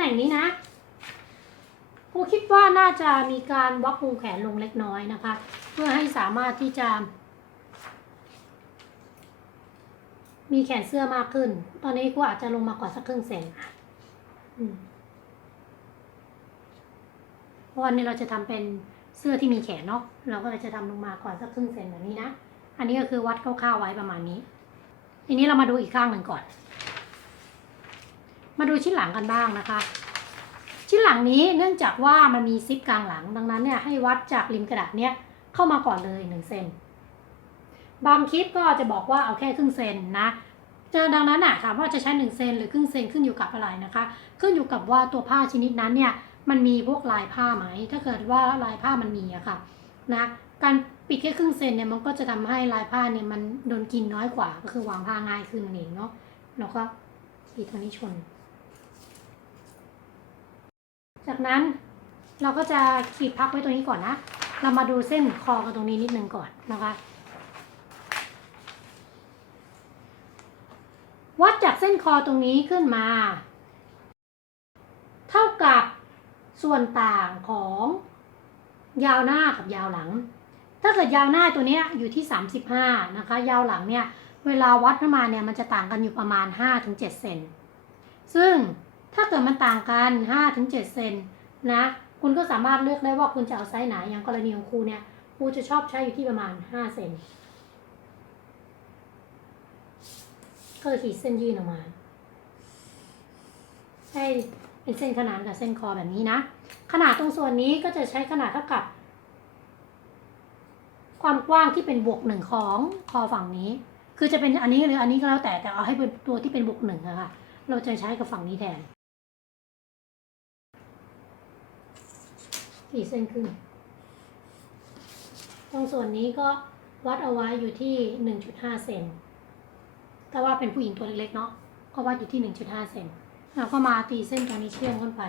แหน่งนี้นะครูคิดว่าน่าจะมีการวักวงแขนลงเล็กน้อยนะคะ เพื่อให้สามารถที่จะ มีแขนเสื้อมากขึ้น ตอนนี้ครูอาจจะลงมาก่อนสักครึ่งเซนอะอืมเพราะวันนี้เราจะทำเป็นเสื้อที่มีแขนเนาะเราก็เลยจะทำลงมาก่อนสักครึ่งเซนแบบนี้นะ อันนี้ก็คือวัดคร่าวๆไว้ประมาณนี้ ทีนี้เรามาดูอีกข้างหนึ่งก่อน มาดูชิ้นหลังกันบ้างนะคะ ชิ้นหลังนี้เนื่องจากว่ามันมีซิปกลางหลังดังนั้นเนี่ยให้วัดจากริมกระดาษเนี้ยเข้ามาก่อนเลยหนึ่งเซนบางคลิปก็จะบอกว่าเอาแค่ครึ่งเซนนะจอดังนั้นอะถามว่าจะใช้หนึ่งเซนหรือครึ่งเซนขึ้นอยู่กับอะไรนะคะ ขึ้นอยู่กับว่าตัวผ้าชนิดนั้นเนี่ยมันมีพวกลายผ้าไหม ถ้าเกิดว่าลายผ้ามันมีอะค่ะนะการปิดแค่ครึ่งเซนเนี่ยมันก็จะทำให้ลายผ้าเนี่ยมันโดนกินน้อยกว่าก็คือวางผ้าง่ายขึ้นนั่นเองเนาะแล้วก็ขีดตรงนี้ชน จากนั้นเราก็จะขีดพักไว้ตรงนี้ก่อนนะ เรามาดูเส้นคอกันตรงนี้นิดนึงก่อนนะคะ วัดจากเส้นคอตรงนี้ขึ้นมา เท่ากับส่วนต่างของยาวหน้ากับยาวหลัง ถ้าเกิดยาวหน้าตัวนี้อยู่ที่ 35 นะคะ ยาวหลังเนี่ย เวลาวัดขึ้นมาเนี่ยมันจะต่างกันอยู่ประมาณ 5-7 เซน ซึ่ง ถ้าเกิดมันต่างกัน 5-7 เซนนะ คุณก็สามารถเลือกได้ว่าคุณจะเอาไซส์ไหน อย่างกรณีของครูเนี่ย ครูจะชอบใช้อยู่ที่ประมาณ 5 เซนก็ขีดเส้นยื่นออกมา ให้เป็นเส้นขนานกับเส้นคอแบบนี้นะ ขนาดตรงส่วนนี้ก็จะใช้ขนาดเท่ากับ ความกว้างที่เป็นบวกหนึ่งของคอฝั่งนี้ คือจะเป็นอันนี้หรืออันนี้ก็แล้วแต่แต่เอาให้เป็นตัวที่เป็นบวกหนึ่งอะค่ะเราจะใช้กับฝั่งนี้แทน ขีดเส้นขึ้น ตรงส่วนนี้ก็วัดเอาไว้อยู่ที่หนึ่งจุดห้าเซนถ้าว่าเป็นผู้หญิงตัวเล็กๆเนาะก็วัดอยู่ที่หนึ่งจุดห้าเซนเราก็มาตีเส้นตรงนี้เชื่อมขึ้นไป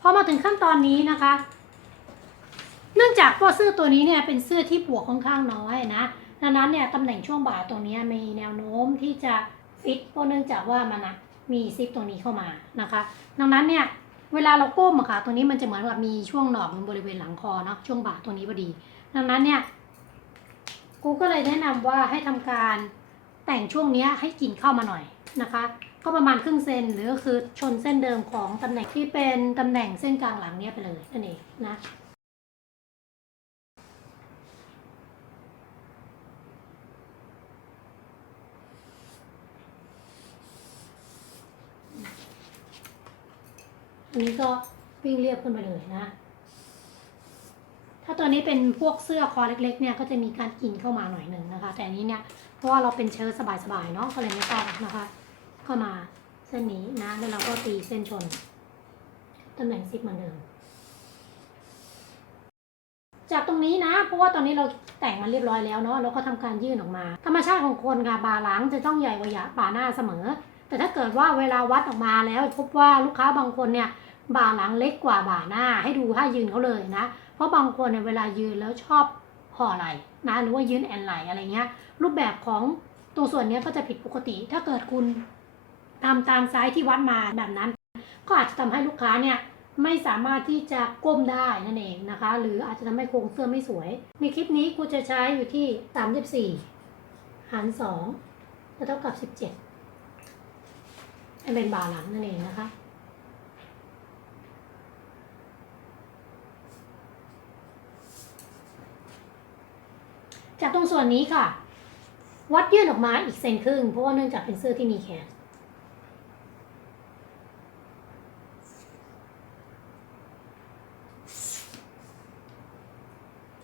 พอมาถึงขั้นตอนนี้นะคะ เนื่องจากว่าเสื้อตัวนี้เนี่ยเป็นเสื้อที่ปวกค่อนข้างน้อยนะ ดังนั้นเนี่ยตำแหน่งช่วงบ่าตรงนี้มีแนวโน้มที่จะฟิตเพราะเนื่องจากว่ามันนะมีซิปตรงนี้เข้ามานะคะ ดังนั้นเนี่ยเวลาเราก้มอะค่ะตรงนี้มันจะเหมือนกับมีช่วงหนอกบริเวณหลังคอเนาะช่วงบ่าตรงนี้พอดี ดังนั้นเนี่ยกูก็เลยแนะนำว่าให้ทำการแต่งช่วงเนี้ยให้กินเข้ามาหน่อยนะคะ ก็ประมาณครึ่งเซนหรือก็คือชนเส้นเดิมของตำแหน่งที่เป็นตำแหน่งเส้นกลางหลังเนี้ยไปเลยนั่นเองนะ อันนี้ก็วิ่งเรียบขึ้นไปเลยนะ ถ้าตัวนี้เป็นพวกเสื้อคอเล็กๆเนี่ยก็จะมีการกินเข้ามาหน่อยหนึ่งนะคะ แต่อันนี้เนี่ยเพราะว่าเราเป็นเชิ้ตสบายๆเนาะก็เลยไม่ต้องนะคะเข้ามาเส้นนี้นะ แล้วเราก็ตีเส้นชนตำแหน่งซิปเหมือนเดิมจากตรงนี้นะ เพราะว่าตอนนี้เราแต่งมาเรียบร้อยแล้วเนาะเราก็ทำการยื่นออกมา ธรรมชาติของคนค่ะบาหลังจะต้องใหญ่กว่าหยาบ่าหน้าเสมอ แต่ถ้าเกิดว่าเวลาวัดออกมาแล้วพบว่าลูกค้าบางคนเนี่ย บ่าหลังเล็กกว่าบ่าหน้าให้ดูท่ายืนเขาเลยนะ เพราะบางคนเนี่ยเวลายืนแล้วชอบห่อไหล่นะหรือว่ายืนแอนไหล่อะไรเงี้ย รูปแบบของตรงส่วนนี้ก็จะผิดปกติ ถ้าเกิดคุณทำตามไซส์ที่วัดมาแบบนั้น ก็อาจจะทำให้ลูกค้าเนี่ยไม่สามารถที่จะก้มได้นั่นเองนะคะ หรืออาจจะทำให้โครงเสื้อไม่สวย ในคลิปนี้กูจะใช้อยู่ที่สามสิบสี่หารสองจะเท่ากับสิบเจ็ดเป็นบ่าหลังนั่นเองนะคะ จากตรงส่วนนี้ค่ะ วัดยื่นออกมาอีกเซนครึ่ง เพราะว่าเนื่องจากเป็นเสื้อที่มีแขน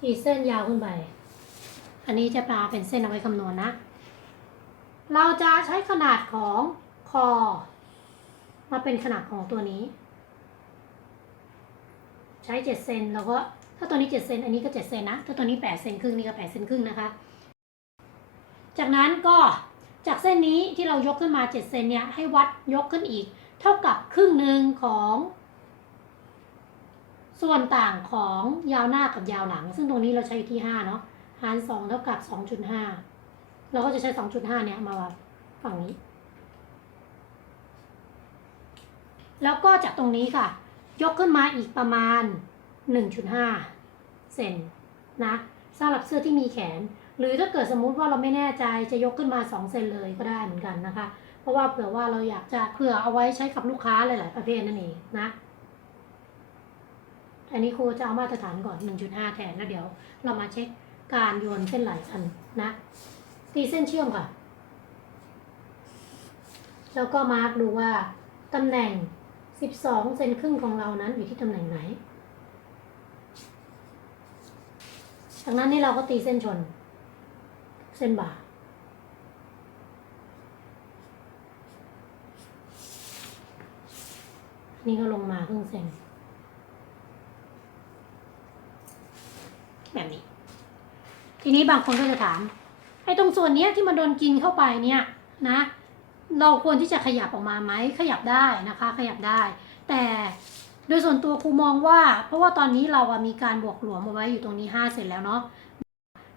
ขีดเส้นยาวขึ้นไป อันนี้จะปาเป็นเส้นเอาไว้คำนวณนะ เราจะใช้ขนาดของคอ มาเป็นขนาดของตัวนี้ ใช้เจ็ดเซนแล้วก็ ถ้าตัวนี้เจ็ดเซนอันนี้ก็เจ็ดเซนนะ ถ้าตัวนี้แปดเซนครึ่งนี่ก็แปดเซนครึ่งนะคะ จากนั้นก็จากเส้นนี้ที่เรายกขึ้นมาเจ็ดเซนเนี่ยให้วัดยกขึ้นอีก เท่ากับครึ่งหนึ่งของ ส่วนต่างของยาวหน้ากับยาวหลัง ซึ่งตรงนี้เราใช้อยู่ที่ห้าเนาะหารสองเท่ากับสองจุดห้าเราก็จะใช้สองจุดห้าเนี่ยมาฝั่งนี้ แล้วก็จากตรงนี้ค่ะ ยกขึ้นมาอีกประมาณ 1.5 เซนนะสำหรับเสื้อที่มีแขน หรือถ้าเกิดสมมุติว่าเราไม่แน่ใจจะยกขึ้นมา 2 เซนเลยก็ได้เหมือนกันนะคะ เพราะว่าเผื่อว่าเราอยากจะเผื่อเอาไว้ใช้กับลูกค้าหลาย ๆ ประเภทนั่นเองนะ อันนี้ครูจะเอามาตรฐานก่อน 1.5 แทนแล้วเดี๋ยว เรามาเช็คการโยนเส้นไหลกันนะ ตีเส้นเชื่อมค่ะ แล้วก็มาร์กดูว่าตำแหน่ง 12 เซนครึ่งของเรานั้นอยู่ที่ตำแหน่งไหน จากนั้นนี่เราก็ตีเส้นชน เส้นบ่า นี่ก็ลงมาครึ่งเซนแบบนี้ ทีนี้บางคนก็จะถาม ไอ้ตรงส่วนเนี้ยที่มันโดนกินเข้าไปเนี่ยนะ เราควรที่จะขยับออกมาไหม ขยับได้นะคะ ขยับได้ แต่ ดยส่วนตัวครูมองว่า เพราะว่าตอนนี้เราอะมีการบวกหลวมเอาไว้อยู่ตรงนี้ 5 เสร็จแล้วเนาะ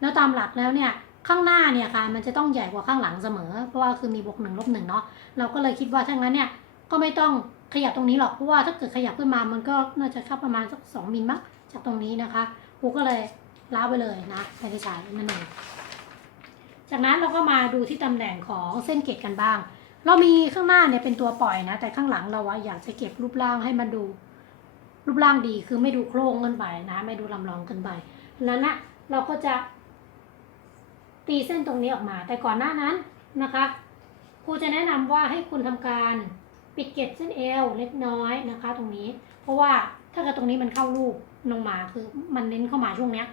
แล้วตามหลักแล้วเนี่ยข้างหน้าเนี่ยค่ะมันจะต้องใหญ่กว่าข้างหลังเสมอ เพราะว่าคือมีบวกหนึ่งลบหนึ่งเนาะเราก็เลยคิดว่าถ้างั้นเนี่ยก็ไม่ต้องขยับตรงนี้หรอกเพราะว่าถ้าเกิดขยับขึ้นมามันก็น่าจะเข้าประมาณสักสองมิลมั้งจากตรงนี้นะคะครูก็เลยล้าไปเลยนะไม่ได้ใช้นั่นเองจากนั้นเราก็มาดูที่ตำแหน่งของเส้นเกตกันบ้าง เรามีข้างหน้าเนี่ยเป็นตัวปล่อยนะ แต่ข้างหลังเราอะอยากจะเก็บรูปร่างให้มันดู รูปร่างดีคือไม่ดูโครงเกินไปนะ ไม่ดูลำลองเกินไปนั้นนะเราก็จะ ตีเส้นตรงนี้ออกมา แต่ก่อนหน้านั้นนะคะครูจะแนะนำว่าให้คุณทำการปิดเกล็ดเส้นเอวเล็กน้อยนะคะ ตรงนี้ เพราะว่าถ้าเกิดตรงนี้มันเข้ารูปลงมาคือมันเน้นเข้ามาช่วงเนี้ย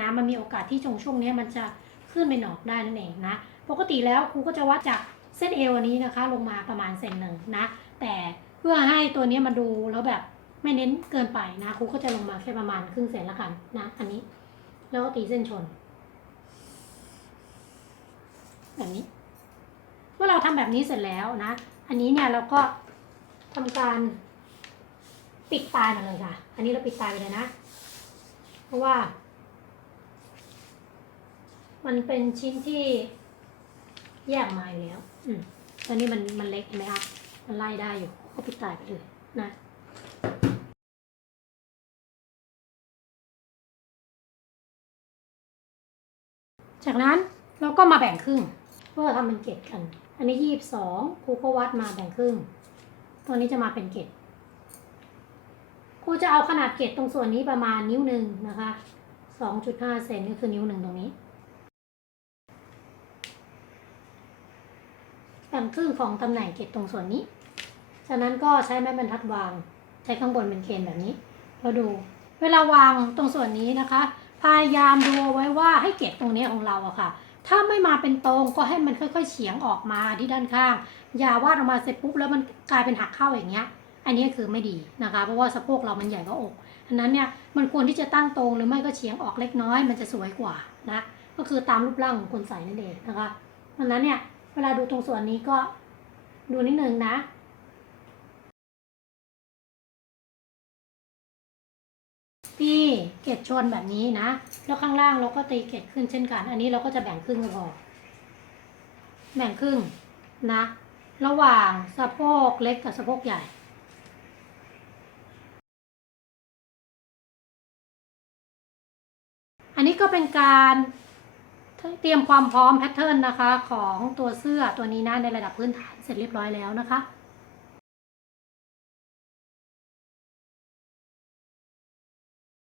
นะมันมีโอกาสที่ตรงช่วงนี้มันจะขึ้นไปหนอกได้นั่นเองนะปกติแล้วครูก็จะวัดจากเส้นเอวอันนี้นะคะ ลงมาประมาณเซนหนึ่งนะ แต่เพื่อให้ตัวนี้มาดูแล้วแบบ ไม่เน้นเกินไปนะครูก็จะลงมาแค่ประมาณครึ่งเซนละกันนะ อันนี้ แล้วก็ตีเส้นชน แบบนี้ เมื่อเราทำแบบนี้เสร็จแล้วนะ อันนี้เนี่ยเราก็ทำการปิดปลายมาเลยค่ะ อันนี้เราปิดปลายไปเลยนะ เพราะว่า มันเป็นชิ้นที่แยกมาอยู่แล้ว อืมตอนนี้มันมันเล็กเห็นไหมครับ มันไล่ได้อยู่ ก็ปิดตายไปเลยนะ จากนั้นเราก็มาแบ่งครึ่งเพื่อทำเป็นเกตกัน อันนี้ยี่สิบสองครูก็วัดมาแบ่งครึ่ง ตัวนี้จะมาเป็นเกตครูจะเอาขนาดเกตตรงส่วนนี้ประมาณนิ้วหนึ่งนะคะสองจุดห้าเซนก็คือนิ้วหนึ่งตรงนี้แบ่งครึ่งของตำแหน่งเกตตรงส่วนนี้ จากนั้นก็ใช้ไม้บรรทัดวาง ใช้ข้างบนเป็นเคนแบบนี้ เราดู เวลาวางตรงส่วนนี้นะคะ พยายามดูไว้ว่าให้เกตตรงนี้ของเราอะค่ะ ถ้าไม่มาเป็นตรงก็ให้มันค่อยๆเฉียงออกมาที่ด้านข้าง อย่าวาดออกมาเสร็จปุ๊บแล้วมันกลายเป็นหักเข้าอย่างเงี้ย อันนี้คือไม่ดีนะคะ เพราะว่าสะโพกเรามันใหญ่กว่าอกอันนั้นเนี่ยมันควรที่จะตั้งตรงหรือไม่ก็เฉียงออกเล็กน้อย มันจะสวยกว่านะ ก็คือตามรูปร่างของคนใส่นั่นเองนะคะดังนั้นเนี่ยเวลาดูตรงส่วนนี้ก็ดูนิดนึงนะ ตีเกตชนแบบนี้นะ แล้วข้างล่างเราก็ตีเกตขึ้นเช่นกัน อันนี้เราก็จะแบ่งครึ่งก็พอแบ่งครึ่งนะ ระหว่างสะโพกเล็กกับสะโพกใหญ่อันนี้ก็เป็นการเตรียมความพร้อมแพทเทิร์นนะคะ ของตัวเสื้อตัวนี้นะในระดับพื้นฐานเสร็จเรียบร้อยแล้วนะคะ